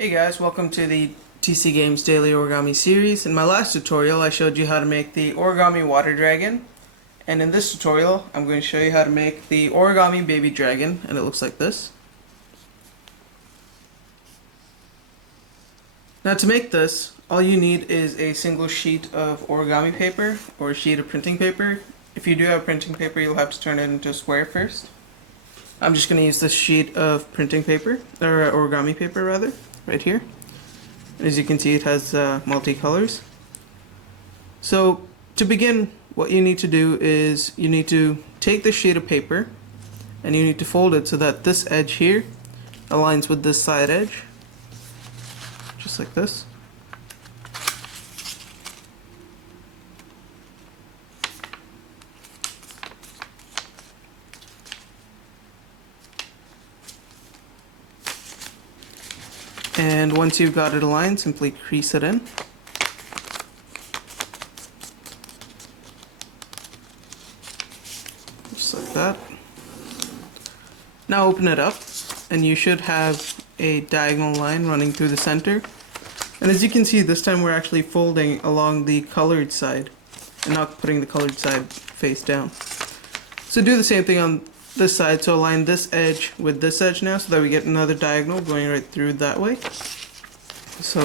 Hey guys, welcome to the TC Games Daily Origami series. In my last tutorial I showed you how to make the origami water dragon, and in this tutorial I'm going to show you how to make the origami baby dragon, and it looks like this. Now to make this, all you need is a single sheet of origami paper or a sheet of printing paper. If you do have printing paper, you'll have to turn it into a square first. I'm just going to use this sheet of printing paper, or origami paper rather, right here. As you can see, it has multicolors. So to begin, what you need to do is you need to take the sheet of paper and you need to fold it so that this edge here aligns with this side edge, just like this. And once you've got it aligned, simply crease it in. Just like that. Now open it up, and you should have a diagonal line running through the center. And as you can see, this time we're actually folding along the colored side and not putting the colored side face down. So do the same thing on this side, so align this edge with this edge now so that we get another diagonal going right through that way. So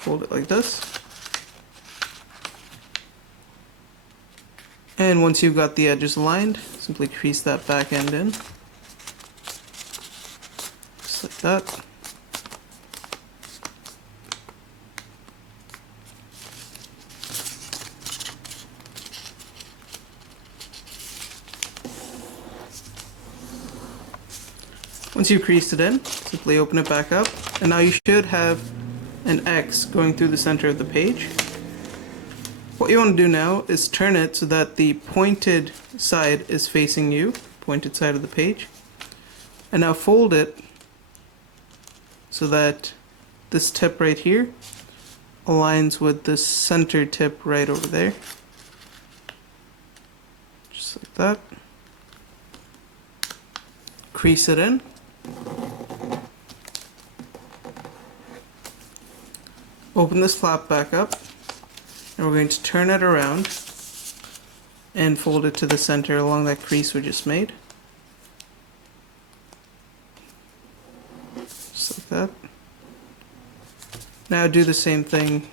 fold it like this. And once you've got the edges aligned, simply crease that back end in. Just like that. Once you've creased it in, simply open it back up, and now you should have an X going through the center of the page. What you want to do now is turn it so that the pointed side is facing you, pointed side of the page, and now fold it so that this tip right here aligns with the center tip right over there, just like that. Crease it in. Open this flap back up, and we're going to turn it around and fold it to the center along that crease we just made. Just like that. Now do the same thing.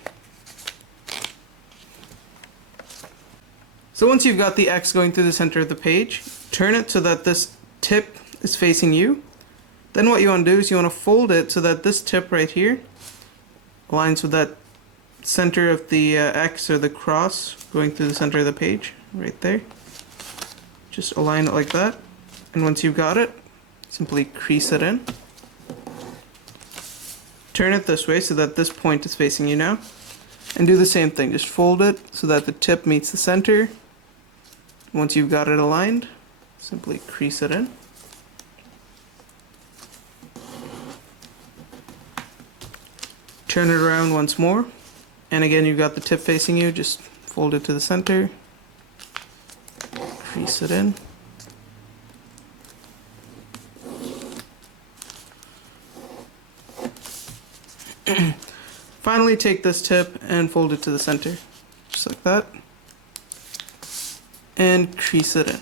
So once you've got the X going through the center of the page, turn it so that this tip is facing you. Then what you want to do is you want to fold it so that this tip right here aligns with that center of the X or the cross going through the center of the page, right there. Just align it like that, and once you've got it, simply crease it in. Turn it this way so that this point is facing you now, and do the same thing, just fold it so that the tip meets the center. Once you've got it aligned, simply crease it in. Turn it around once more, and again you've got the tip facing you, just fold it to the center, crease it in. Finally take this tip and fold it to the center, just like that, and crease it in.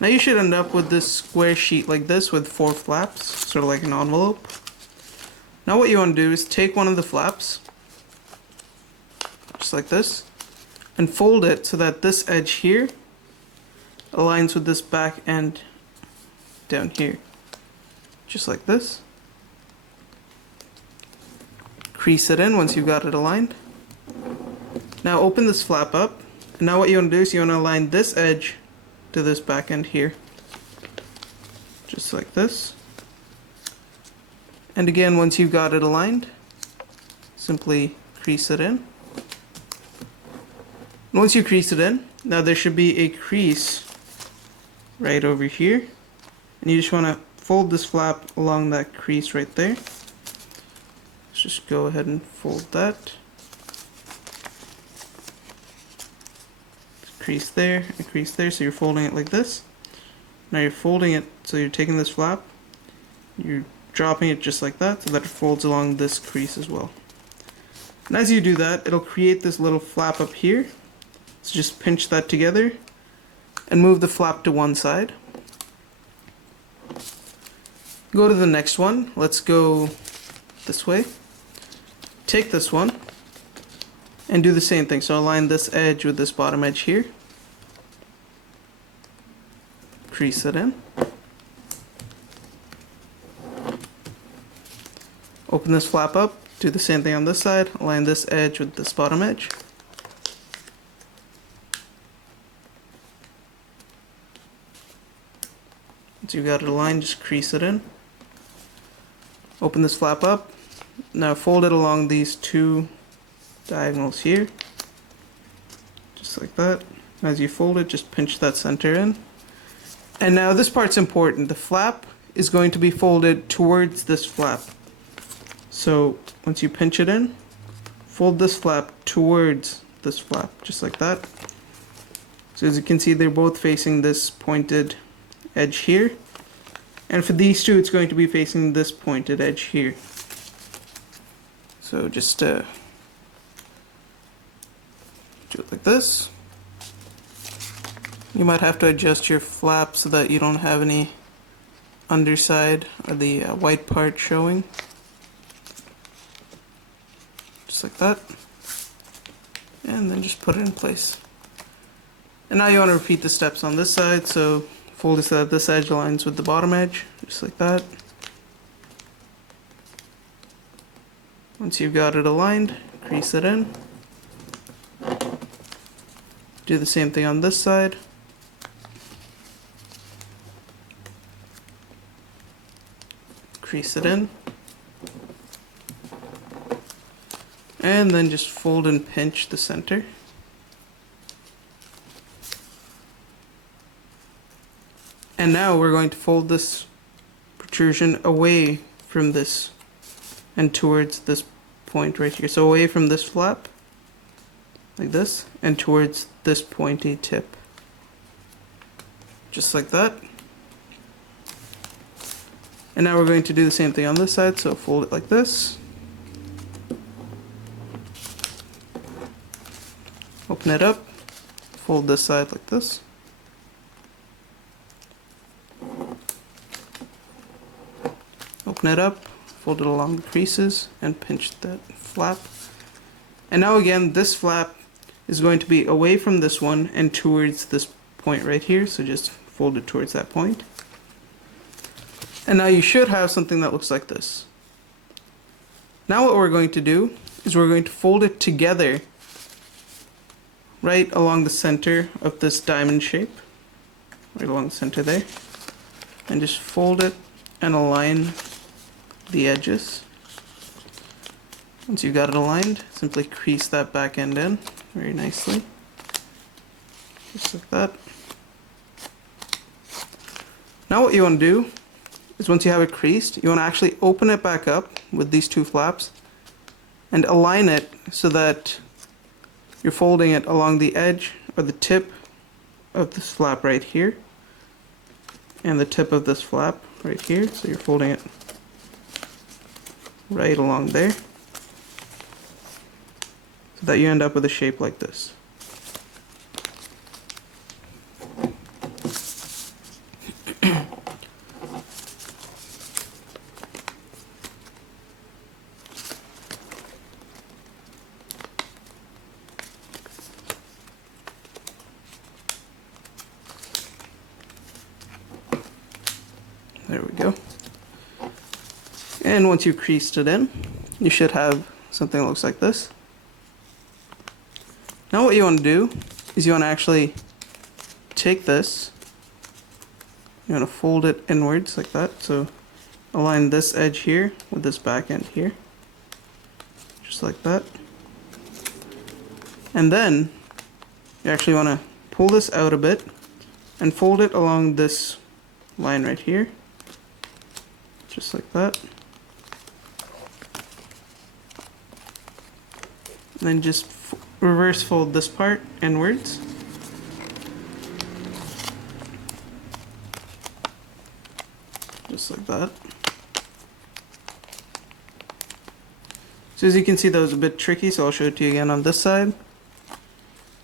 Now you should end up with this square sheet like this with 4 flaps, sort of like an envelope. Now what you want to do is take one of the flaps, just like this, and fold it so that this edge here aligns with this back end down here, just like this. Crease it in once you've got it aligned. Now open this flap up, and now what you want to do is you want to align this edge to this back end here, just like this. And again, once you've got it aligned, simply crease it in. And once you crease it in, now there should be a crease right over here, and you just want to fold this flap along that crease right there. Let's just go ahead and fold that. Crease there, a crease there, so you're folding it like this. Now you're folding it, so you're taking this flap, you're dropping it just like that so that it folds along this crease as well. And as you do that, it'll create this little flap up here. So just pinch that together and move the flap to one side. Go to the next one. Let's go this way. Take this one and do the same thing. So align this edge with this bottom edge here. Crease it in. Open this flap up. Do the same thing on this side. Align this edge with this bottom edge. Once you've got it aligned, just crease it in. Open this flap up. Now fold it along these two diagonals here. Just like that. As you fold it, just pinch that center in. And now this part's important. The flap is going to be folded towards this flap. So once you pinch it in, fold this flap towards this flap, just like that. So as you can see, they're both facing this pointed edge here. And for these two, it's going to be facing this pointed edge here. So just do it like this. You might have to adjust your flap so that you don't have any underside or the white part showing. Just like that. And then just put it in place. And now you want to repeat the steps on this side. So fold it so that this edge aligns with the bottom edge, just like that. Once you've got it aligned, crease it in. Do the same thing on this side. Crease it in. And then just fold and pinch the center. And now we're going to fold this protrusion away from this and towards this point right here. So away from this flap, like this, and towards this pointy tip. Just like that. And now we're going to do the same thing on this side, so fold it like this. Open it up, fold this side like this. Open it up, fold it along the creases, and pinch that flap. And now again, this flap is going to be away from this one and towards this point right here, so just fold it towards that point. And now you should have something that looks like this. Now what we're going to do is we're going to fold it together right along the center of this diamond shape, right along the center there, and just fold it and align the edges. Once you've got it aligned, simply crease that back end in very nicely, just like that. Now what you want to do is once you have it creased, you want to actually open it back up with these two flaps and align it so that you're folding it along the edge or the tip of this flap right here and the tip of this flap right here. So you're folding it right along there so that you end up with a shape like this. There we go. And once you've creased it in, you should have something that looks like this. Now what you want to do is you want to actually take this, you want to fold it inwards like that. So align this edge here with this back end here, just like that. And then you actually want to pull this out a bit and fold it along this line right here, just like that. And then just reverse fold this part inwards. Just like that. So as you can see, that was a bit tricky, so I'll show it to you again on this side.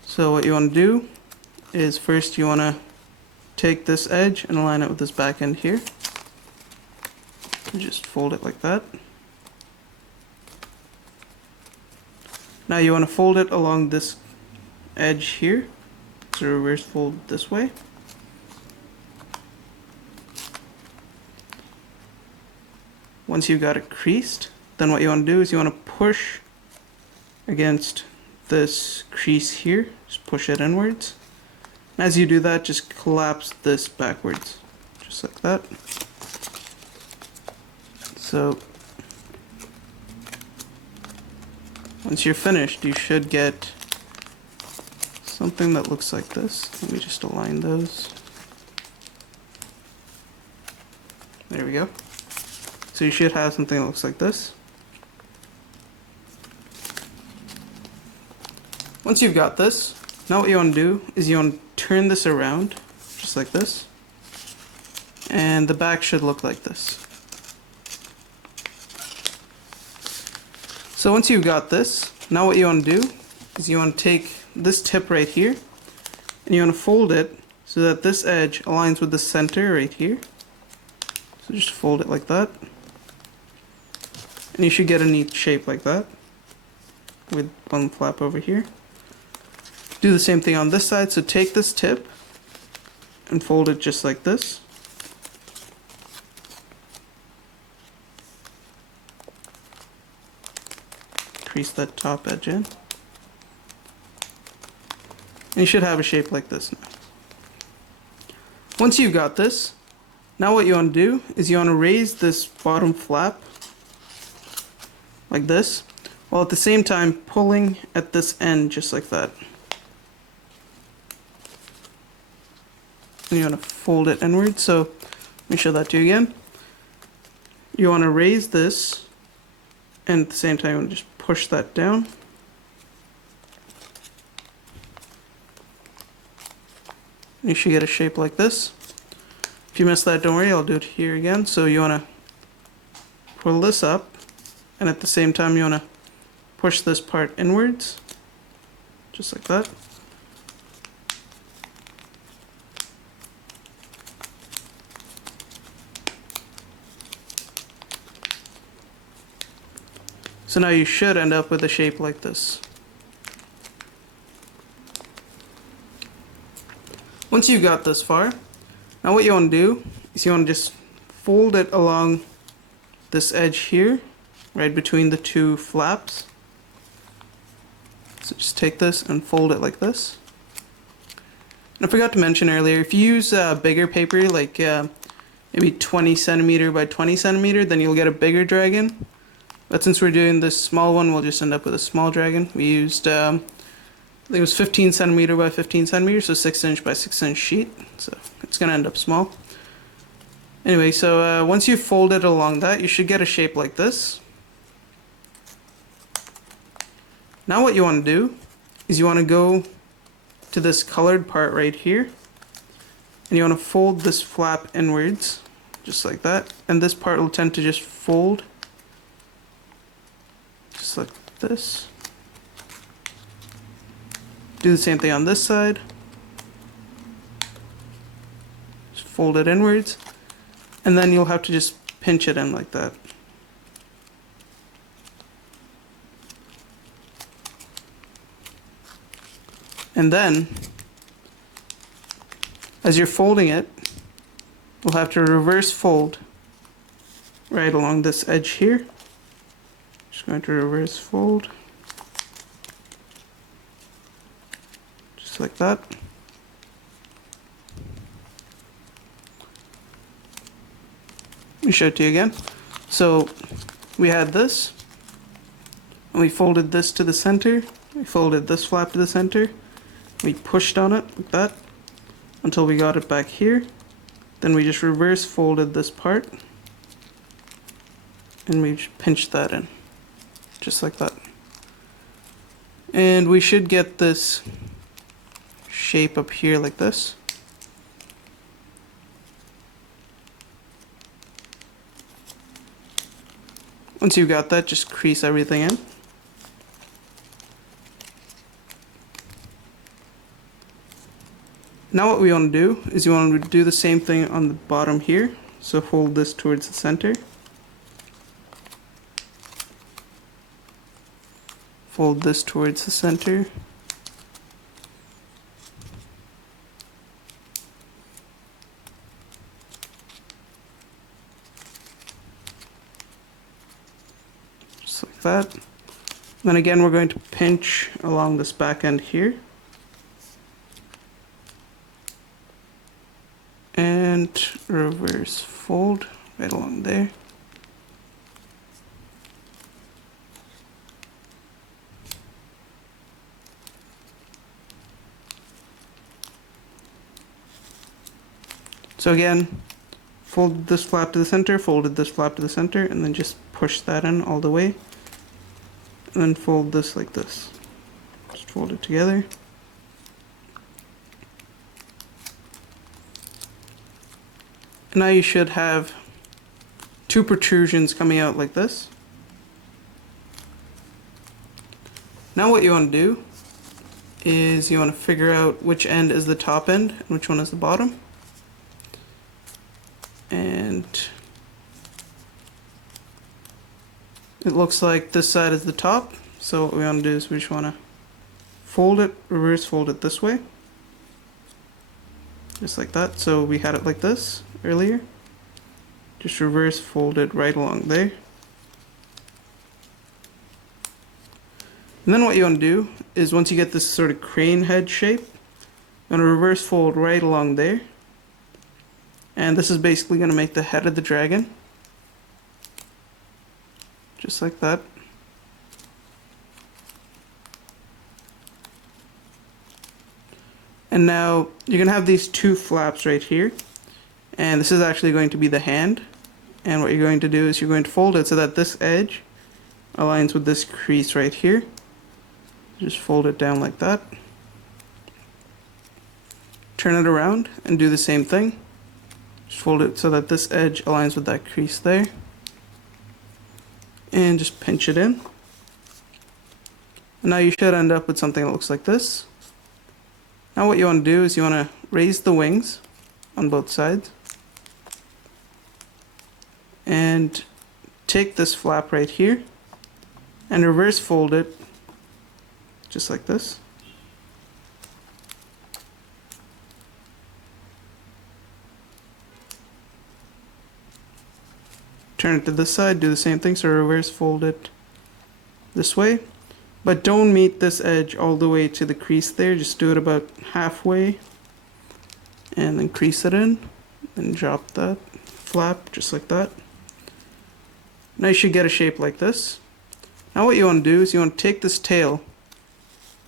So what you want to do is first you want to take this edge and align it with this back end here. And just fold it like that. Now you want to fold it along this edge here. So reverse fold this way. Once you've got it creased, then what you want to do is you want to push against this crease here. Just push it inwards. As you do that, just collapse this backwards, just like that. So once you're finished, you should get something that looks like this. Let me just align those. There we go. So you should have something that looks like this. Once you've got this, now what you want to do is you want to turn this around, just like this. And the back should look like this. So once you've got this, now what you want to do is you want to take this tip right here and you want to fold it so that this edge aligns with the center right here. So just fold it like that. And you should get a neat shape like that with one flap over here. Do the same thing on this side, so take this tip and fold it just like this. Crease that top edge in. And you should have a shape like this now. Once you've got this, now what you want to do is you want to raise this bottom flap like this, while at the same time pulling at this end just like that. And you want to fold it inward, so let me show that to you again. You want to raise this, and at the same time you want to just push that down. You should get a shape like this. If you missed that, don't worry, I'll do it here again. So you want to pull this up, and at the same time you want to push this part inwards, just like that. So now you should end up with a shape like this. Once you've got this far, now what you want to do is you want to just fold it along this edge here, right between the two flaps. So just take this and fold it like this. And I forgot to mention earlier, if you use bigger paper, like maybe 20 centimeter by 20 centimeter, then you'll get a bigger dragon. But since we're doing this small one, we'll just end up with a small dragon. We used, I think it was 15 centimeter by 15 centimeter, so 6 inch by 6 inch sheet. So it's going to end up small. Anyway, so once you've folded along that, you should get a shape like this. Now what you want to do is you want to go to this colored part right here, and you want to fold this flap inwards, just like that. And this part will tend to just fold just like this. Do the same thing on this side. Just fold it inwards, and then you'll have to just pinch it in like that. And then, as you're folding it, we'll have to reverse fold right along this edge here. Just going to reverse fold. Just like that. Let me show it to you again. So we had this, and we folded this to the center. We folded this flap to the center. We pushed on it like that until we got it back here. Then we just reverse folded this part, and we just pinched that in, just like that. And we should get this shape up here like this. Once you've got that, just crease everything in. Now what we want to do is you want to do the same thing on the bottom here. So fold this towards the center. Fold this towards the center. Just like that. Then again, we're going to pinch along this back end here. And reverse fold right along there. So again, fold this flap to the center, folded this flap to the center, and then just push that in all the way. And then fold this like this. Just fold it together. Now you should have two protrusions coming out like this. Now what you want to do is you want to figure out which end is the top end and which one is the bottom. And it looks like this side is the top, so what we want to do is we just want to fold it, reverse fold it this way. Just like that. So we had it like this earlier. Just reverse fold it right along there. And then what you want to do is once you get this sort of crane head shape, you want to reverse fold right along there. And this is basically going to make the head of the dragon. Just like that. And now you're going to have these two flaps right here. And this is actually going to be the hand. And what you're going to do is you're going to fold it so that this edge aligns with this crease right here. Just fold it down like that. Turn it around and do the same thing. Just fold it so that this edge aligns with that crease there. And just pinch it in. And now you should end up with something that looks like this. Now what you want to do is you want to raise the wings on both sides. And take this flap right here and reverse fold it just like this. Turn it to this side, do the same thing, so reverse fold it this way. But don't meet this edge all the way to the crease there, just do it about halfway. And then crease it in, and drop that flap just like that. Now you should get a shape like this. Now what you want to do is you want to take this tail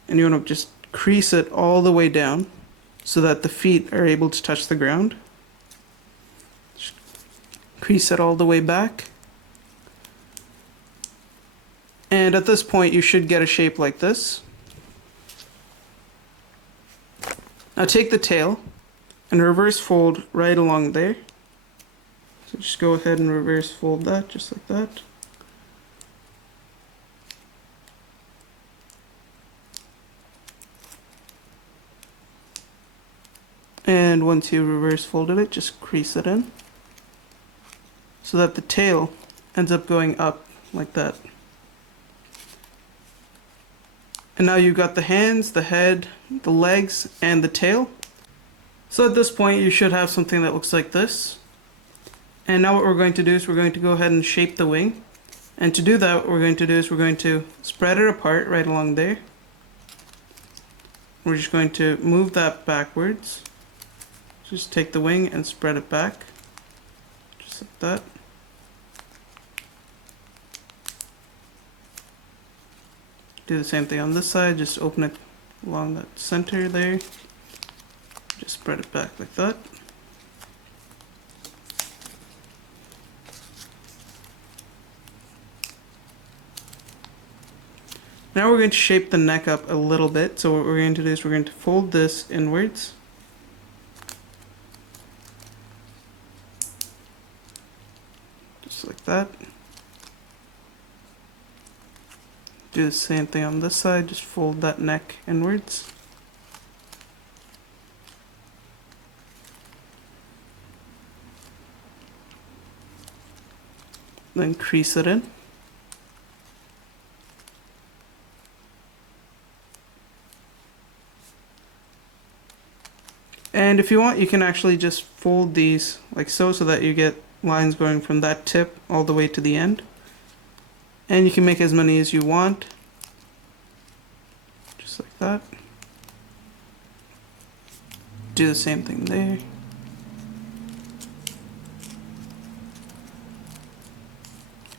and you want to just crease it all the way down so that the feet are able to touch the ground. Just crease it all the way back. And at this point you should get a shape like this. Now take the tail and reverse fold right along there. So just go ahead and reverse fold that just like that. And once you reverse folded it, just crease it in so that the tail ends up going up like that. And now you've got the hands, the head, the legs, and the tail. So at this point you should have something that looks like this. And now what we're going to do is we're going to go ahead and shape the wing. And to do that, what we're going to do is we're going to spread it apart right along there. We're just going to move that backwards. Just take the wing and spread it back. Just like that. Do the same thing on this side, just open it along that center there. Just spread it back like that. Now we're going to shape the neck up a little bit. So what we're going to do is we're going to fold this inwards. Just like that. Do the same thing on this side, just fold that neck inwards. Then crease it in. And if you want, you can actually just fold these like so that you get lines going from that tip all the way to the end. And you can make as many as you want, just like that. Do the same thing there.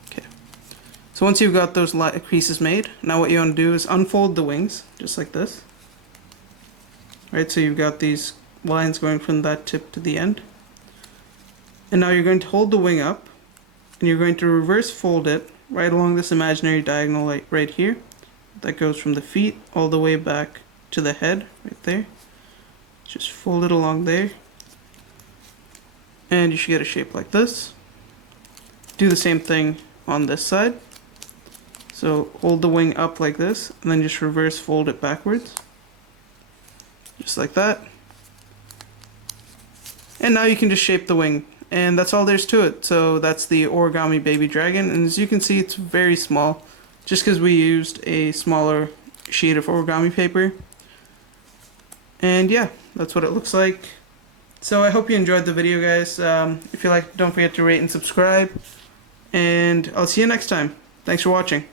Okay. So once you've got those creases made, now what you want to do is unfold the wings, just like this. Right, so you've got these lines going from that tip to the end. And now you're going to hold the wing up, and you're going to reverse fold it right along this imaginary diagonal like right here. That goes from the feet all the way back to the head, right there. Just fold it along there. And you should get a shape like this. Do the same thing on this side. So hold the wing up like this, and then just reverse fold it backwards. Just like that. And now you can just shape the wing. And that's all there's to it. So that's the origami baby dragon. And as you can see, it's very small, just because we used a smaller sheet of origami paper. And yeah, that's what it looks like. So I hope you enjoyed the video, guys. If you like, don't forget to rate and subscribe. And I'll see you next time. Thanks for watching.